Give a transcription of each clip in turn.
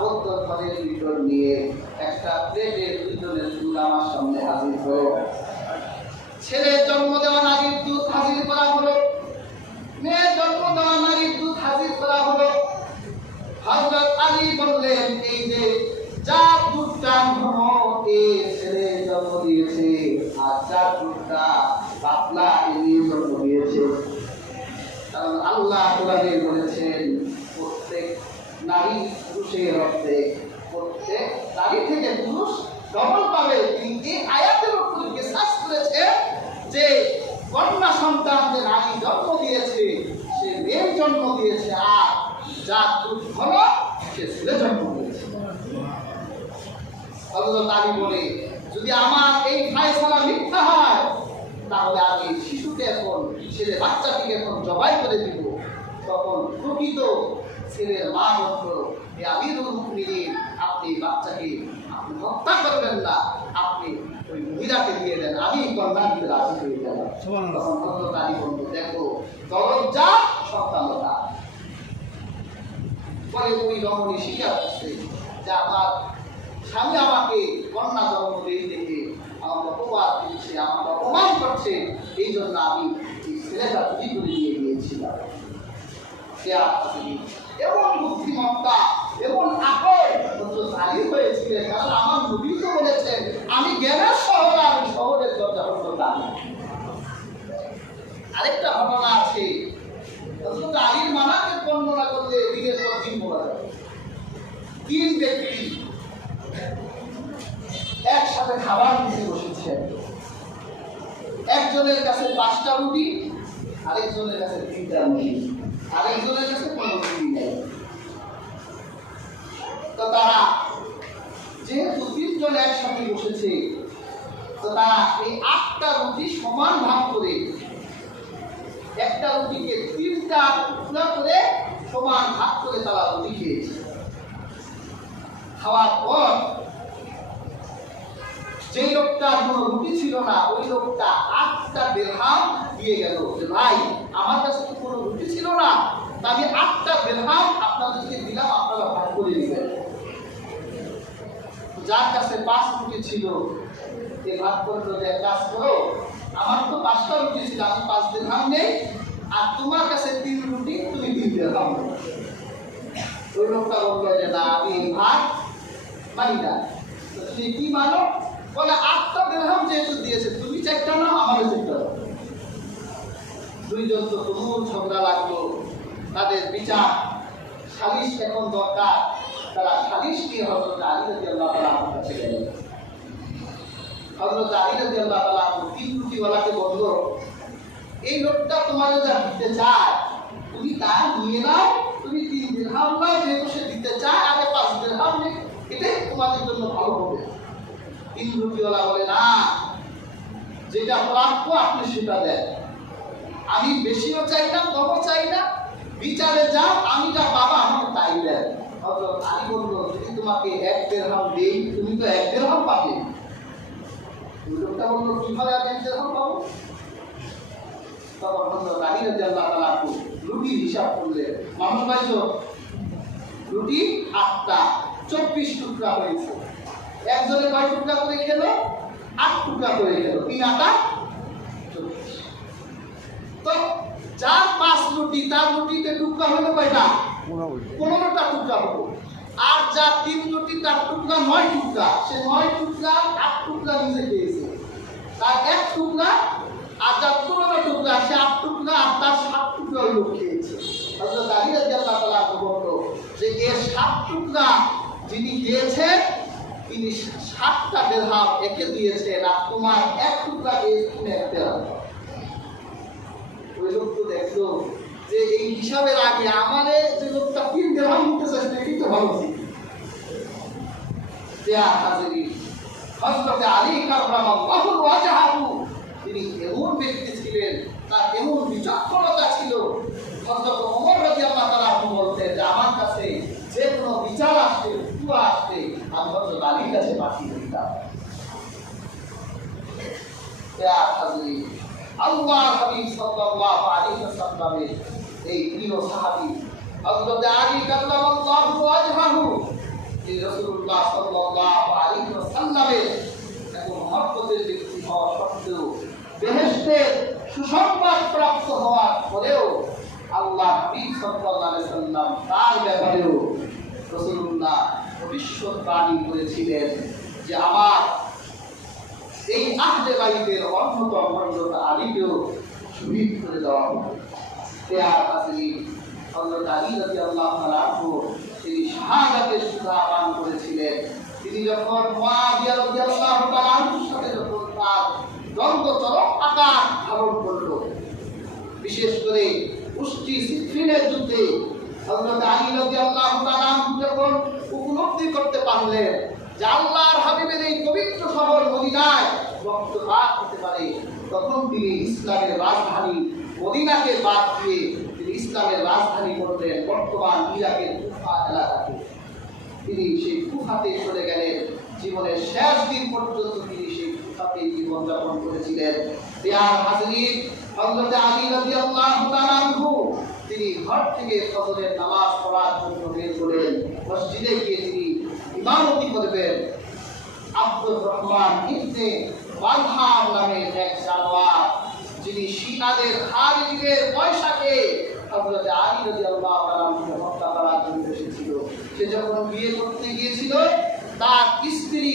আবদ্ধ ঘরের ভিতর নিয়ে একটা প্লেটে দুজনের দুধ আমার সামনে হাজির হলো। ছেলের জন্ম দেওয়া নারীর দুধ হাজির করা হলো, মেয়ের জন্ম দেওয়া নারীর দুধ হাজির করা হলো। হযরত আলী বললেন, এই যে যা দুধটা ঘন এ ছেলে জন্ম দিয়েছে, আর যা দুধটা পাতলা এ জন্ম দিয়েছে। কারণ আল্লাহ কোরআনে বলেছেন প্রত্যেক নারী পুরুষের অর্ধেক, প্রত্যেক নারী থেকে পুরুষ ডবল পাবে। তিনি এই আয়াতের উপর বিশ্বাস করেছে যে কন্যা সন্তান যে নারী জন্ম দিয়েছে সে মেয়ের জন্ম দিয়েছে, আর যা দুধ ঘন সে ছেলে জন্ম দিয়েছে। হযরত আলী বলে, যদি আমার এই ফায়সালা মিথ্যা হয় তাহলে আমি শিশুকে এখন, ছেলে বাচ্চাটিকে এখন জবাই করে দিব। তখন প্রকৃত ছেলের মা বলল, হে আমিরুল মুমিনিন, আপনি বাচ্চাকে আপনি হত্যা করবেন না, আপনি ওই মহিলাকে দিয়ে দেন, আমি কন্যা দিতে রাজি হয়ে গেলাম। তখন হযরত আলী বলল, দেখো দরজা সন্তানতা। পরে ওই রমণী স্বীকার করছে যে আমার স্বামী আমাকে কন্যা জন্ম দিয়ে দেখে আমাকে অপবাদ দিচ্ছে, আমাকে অপমান করছে, এই জন্য আমি এই ছেলেটা চুরি করে দিয়ে গিয়েছিলাম। এমন বুদ্ধিমত্তা, এমন আকল আলী হয়েছিলেন, কারণ আমার নবী তো বলেছেন, আমি জ্ঞানের শহর, আমি শহরের দরজা বন্ধ করি। আরেকটা ঘটনা আছে, আলীর মানাকে বর্ণনা করলে দিনের পর দিন বলা যাবে। তিন ব্যক্তি একসাথে খাবার দিতে বসেছেন। একজনের কাছে 5টা রুটি, আরেকজনের কাছে 3টা রুটি, আরেকজনের কাছে কোনো রুটি নেই। তো তারা যেহেতু 3 জন একসাথে বসেছে, তো তারা এই 8টা রুটি সমান ভাগ করে, একটা রুটিকে 3টা টুকরা করে সমান ভাগ করে তারা রুটি খেয়েছে। খাওয়ার পর যে লোকটার কোনো রুটি ছিল না, ওই লোকটা 8টা দিরহাম দিয়ে গেল যে ভাই আমার কাছে তো কোনো রুটি ছিল না, আমি 8টা দিরহাম আপনাদেরকে দিলাম, আপনারা ভাগ করে নেবেন। যার কাছে 5 রুটি ছিল সে ভাগ করলো যে কাজ করো, আমার তো 5টা রুটি ছিল, আমি 5 দিরহাম নেই, আর তোমার কাছে 3 রুটি, তুমি 3 দিরহাম। ওই লোকটা বললো যে না, আমি এই ভাগ মানি না। তুমি কি মানো? বলে 8টা দিরহাম যেহেতু দিয়েছে, তুমি 4টা নাও, আমারও 4টা নাও। দুইজন তো তুমুল ঝগড়া লাগলো, তাদের বিচার সালিশ এখন দরকার। তারা সালিশ নিয়ে হযরত আলী রাদিয়াল্লাহু তাআলা আনহুর কাছে গেলেন। হযরত আলী রাদিয়াল্লাহু তাআলা আনহু 3 রুটিওয়ালাকে বলল, এই লোকটা তোমার যা দিতে চায় তুমি তা নিয়ে নাও, তুমি 3 দিরহাম নাও, যেহেতু সে দিতে চায়, আগে 5 দিরহাম নেই, এটাই তোমাদের জন্য ভালো হবে। 3 রুটিওয়ালা বলে, না, যেটা প্রাপ্য আপনি সেটা দেন, আমি বেশিও চাই না, কমও চাই না, বিচারে যাও, আমি যা পাবা আমাকে তাই দেন। হযরত আলী বলল, যদি তোমাকে 1 দিরহাম দেই, তুমি তো 1 দিরহাম পাবে। ওই লোকটা বলল, কিভাবে আমি 1 দিরহাম পাবো? তখন হযরত আলী রাদিয়াল্লাহু তাআলা রুটির হিসাব করলেন, মানুষ পাইছো রুটি 8টা, 24 টুকরা হয়েছে। একজনে কয় টুকরা করে খেলো? 8 টুকরা করে খেলো, 3 8 24। তো যার 5 রুটি, তার রুটিতে টুকরা হলো কয়টা? 15টা টুকরা হলো। আর যার 3 রুটি, তার টুকরা 9 টুকরা, সে 9 টুকরা 8 টুকরা নিজে খেয়েছে। তার 1 টুকরা, আর যার 15 টুকরা, সে 8 টুকরা, আর তার 7 টুকরা লোক খেয়েছে। হযরত আলী রাদিয়াল্লাহু তাআলা বলল যে এর 7 টুকরা যিনি খেয়েছেন তিনি 7টা দিরহাম একে দিয়েছেন, আর তোমার 1 টুকরা দিয়েছে তুমি 1 দিরহাম। ওই লোক তো দেখলো যে এই হিসাবের আগে আমারে যে লোকটা 3 দিরহাম দিতে চাইছে, এটাই তো ভালো ছিল। হযরত আলী কাররামাল্লাহু ওয়াজহাহু তিনি এমন ব্যক্তি ছিলেন, তার এমন বিচক্ষণতা ছিল। হযরত ওমর রাদিয়াল্লাহু তাআলা বলতেন যে আমার কাছে যে কোনো বিচার আসছে, ফুয়া আসছে, আমি হযরত আলীর কাছে পাঠিয়ে দিতাম। আল্লাহ হাবিব সাল্লাল্লাহু আলাইহি ওয়াসাল্লামের এই প্রিয় সাহাবী হযরত আলী কাররামাল্লাহু ওয়াজহাহু এই রাসূলুল্লাহ সাল্লাল্লাহু আলাইহি ওয়াসাল্লামের এত মহব্বতের ব্যক্তি হওয়া সত্ত্বেও, বেহেশতের সুসংবাদ প্রাপ্ত হওয়ার পরেও আল্লাহ নবী সাল্লাল্লাহু আলাইহি ওয়াসাল্লাম তার ব্যাপারেও রাসূলুল্লাহ ভবিষ্যৎবাণী করেছিলেন যে আমার এই আহলে বাইতের অন্যতম হযরত আলীকেও শহীদ করে দেওয়া হবে। প্রিয় হাজরিন, হযরত আলী রাদিয়াল্লাহু তাআলা আনহু তিনি শাহাদাতের সুধা পান করেছিলেন। তিনি যখন মুআবিয়া রাদিয়াল্লাহু তাআলা আনহুর সাথে যখন তার দ্বন্দ্ব চরম আকার ধারণ করল, বিশেষ করে উষ্টি সিফিনের যুদ্ধে হযরত আলী রাদিয়াল্লাহু তাআলা আনহু যখন উপলব্ধি করতে পারলেন যে আল্লাহর হাবিবের এই পবিত্র শহর মদিনায় রক্তপাত হতে পারে, তখন তিনি ইসলামের রাজধানী মদিনাকে বাদ দিয়ে তিনি ইসলামের রাজধানী করলেন বর্তমান ইরাকের কুফা এলাকাকে। তিনি সেই কুফাতে চলে গেলেন। জীবনের শেষ দিন পর্যন্ত তিনি সেই কুফাতে জীবনযাপন করেছিলেন। প্রিয় হাজরিন, হযরত আলী রাদিয়াল্লাহু তাআলা আনহু তিনি ঘর থেকে ফজরের নামাজ পড়ার জন্য বের হলেন। মসজিদে গিয়ে তিনি ইমামতি করবেন। আব্দুর রহমান ইবনে ওয়ালহাব নামে এক জানোয়ার, যিনি শিয়াদের খারিজদের পয়সাকে হযরত আলী রাদিয়াল্লাহু তাআলা আনহুকে হত্যা করার জন্য এসেছিল। সে যখন বিয়ে করতে গিয়েছিল, তার স্ত্রী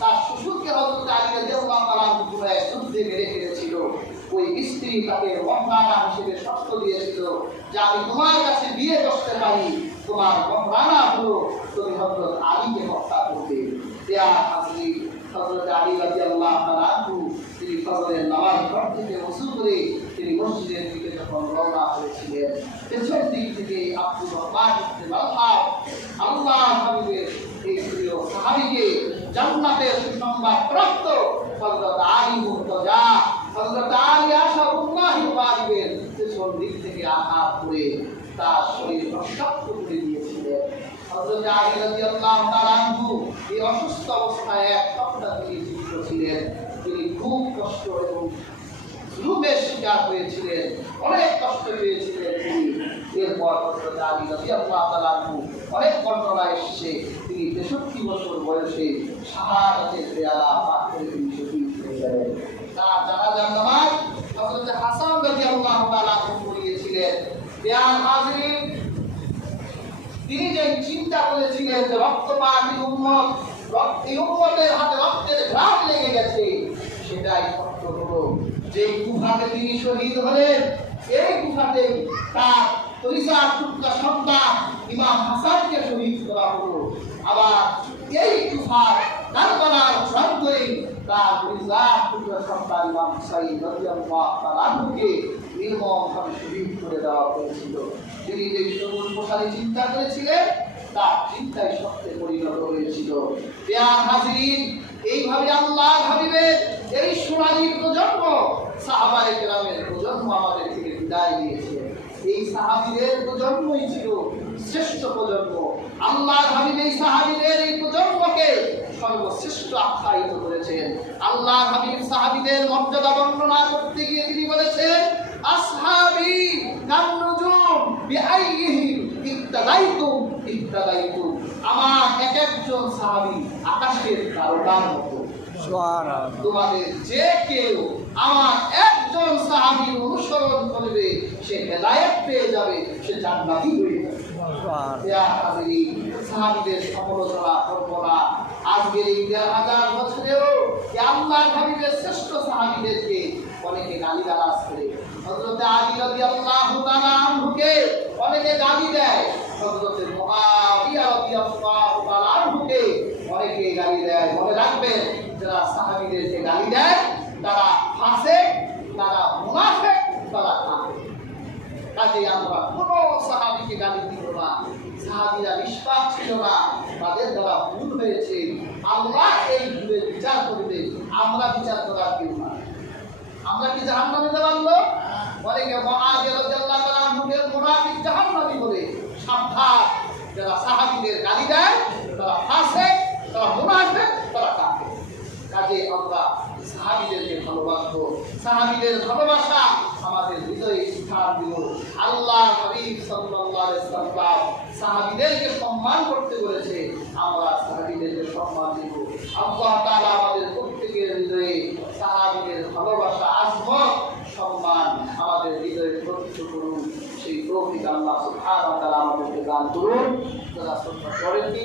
তার শ্বশুরকে হযরত আলী রাদিয়াল্লাহু তাআলা আনহু পুরায় যুদ্ধে মেরে ফেলেছিল। ওই স্ত্রী তাকে মহরানা হিসেবে শর্ত দিয়েছিল যে আমি তোমার কাছে বিয়ে করতে পারি, তোমার মহরানা হলো তুমি হযরত আলীকে হত্যা করবে। প্রিয় হাজরিন, হযরত আলী রাদিয়াল্লাহু তাআলা আনহু তিনি ফজরের নামাজ ঘর থেকে ওযু করে তিনি মসজিদের দিকে যখন রওনা হয়েছিলেন, পেছন দিক থেকে আব্দুর রহমান ইবনে ওয়ালহাব আল্লাহর হাবিবের এই প্রিয় সাহাবীকে জান্নাতের সুসংবাদ প্রাপ্ত হযরত আলী মুর্তজা, হযরত আলী আশাউল্লাহি ওয়ালিবের পেছন দিক থেকে আঘাত করে তার শরীর রক্তাক্ত করে দিয়েছিলেন। হযরত আলী রাদিয়াল্লাহু তাআলা আনহু এই অসুস্থ অবস্থায় এক সপ্তাহ তিনি জীবিত ছিলেন। তিনি খুব কষ্ট এবং জুলুমের শিকার হয়েছিলেন, অনেক কষ্ট পেয়েছিলেন তিনি। এরপর হযরত আলী রাদিয়াল্লাহু তাআলা আনহু অনেক বর্ণনা এসেছে তিনি 63 বছর বয়সে শাহাদাতের পেয়ালা পান করে তিনি শহীদ হয়ে গেলেন। তার জানাজার নামাজ হযরত হাসান রাদিয়াল্লাহু তাআলা আনহু পড়িয়েছিলেন। প্রিয় হাজরিন, তিনি যে চিন্তা করেছিলেন যে রক্তপাত এই উম্মতের হাতে রক্তের ঘাম লেগে গেছে, সেটাই সত্য হলো। যে কুফাতে তিনি শহীদ হলেন, এই কুফাতে তার পরিচার টুকরা সন্তান ইমাম হাসানকে শহীদ করা হলো। আবার এই কুফার কারবালার প্রান্তরে তার পরিচার টুকরা সন্তান ইমাম হুসাইন রাদিয়াল্লাহু তাআলা আনহুকে নির্মমভাবে শহীদ করে দেওয়া হয়েছিল। তিনি যে সবুজ প্রসারী চিন্তা করেছিলেন, তার চিন্তায় সত্যে পরিণত হয়েছিল। প্রিয় হাজরিন, এইভাবে আল্লাহর হাবিবের এই সোনালী প্রজন্ম, সাহাবায়ে কেরামের প্রজন্ম আমাদের থেকে বিদায় নিয়েছে। এই সাহাবীদের প্রজন্মই ছিল শ্রেষ্ঠ প্রজন্ম। আল্লাহর হাবিব এই সাহাবীদের এই প্রজন্মকে সর্বশ্রেষ্ঠ আখ্যায়িত করেছেন। আল্লাহর হাবিব সাহাবীদের মর্যাদা বর্ণনা করতে গিয়ে তিনি বলেছেন, আসহাবি কান্নুজুম বিআইহিম ইক্তাদাইতুম ইক্তাদাইতুম। আমার এক একজন সাহাবী আকাশের তারকার মতো। সুবহানাল্লাহ। তোমাদের যে কেউ আমার একজন সাহাবীর অনুসরণ করবে, সে হেদায়েত পেয়ে যাবে, সে জান্নাতি হয়ে যাবে। সাহাবীদের সমালোচনা করব না। আজকের এই 1000 বছরেও আল্লাহর হাবিবের শ্রেষ্ঠ সাহাবীদেরকে অনেকে গালিগালাজ করে। হযরত আলী রাদিয়াল্লাহু তাআলা আনহুকে অনেকে গালি দেয়, হযরত মুআবিয়া রাদিয়াল্লাহু তাআলা আনহুকে অনেকে গালি দেয়। মনে রাখবেন, যারা সাহাবীদেরকে গালি দেয় তারা ফাসিক, তারা মুনাফিক, তারা কাফের। কাজে আমরা কোনো সাহাবীকে গালি দিব না। সাহাবীরা নিষ্পাপ ছিল না, তাদের দ্বারা ভুল হয়েছে। আল্লাহ এই ভুলের বিচার করবে, আমরা বিচার করার কেউ না। আমরা কি জাহান্নামে যাবো? অনেকে মুআবিয়া রাদিয়াল্লাহু তাআলা আনহুকে মুনাফিক জাহান্নামী বলে। সাবধান, যারা সাহাবীদের গালি দেয় তারা ফাসিক, তারা মুনাফিক, তারা কাফের। কাজে আমরা সাহাবীদেরকে ভালোবাসবো। সাহাবীদের ভালোবাসা আমাদের হৃদয়ে স্থান দিব। আল্লাহ হাবিব সাল্লাল্লাহু আলাইহি ওয়াসাল্লাম সাহাবীদেরকে সম্মান করতে বলেছে, আমরা সাহাবীদেরকে সম্মান দিব। আল্লাহ তাআলা আমাদের প্রত্যেকের হৃদয়ে সাহাবীদের ভালোবাসা, আজমত, সম্মান আমাদের হৃদয়ে প্রতিষ্ঠিত করুন। সেই তৌফিক আল্লাহ সুবহানাহু ওয়া তাআলা আমাদেরকে দান করুন। যারা শ্রদ্ধা করেননি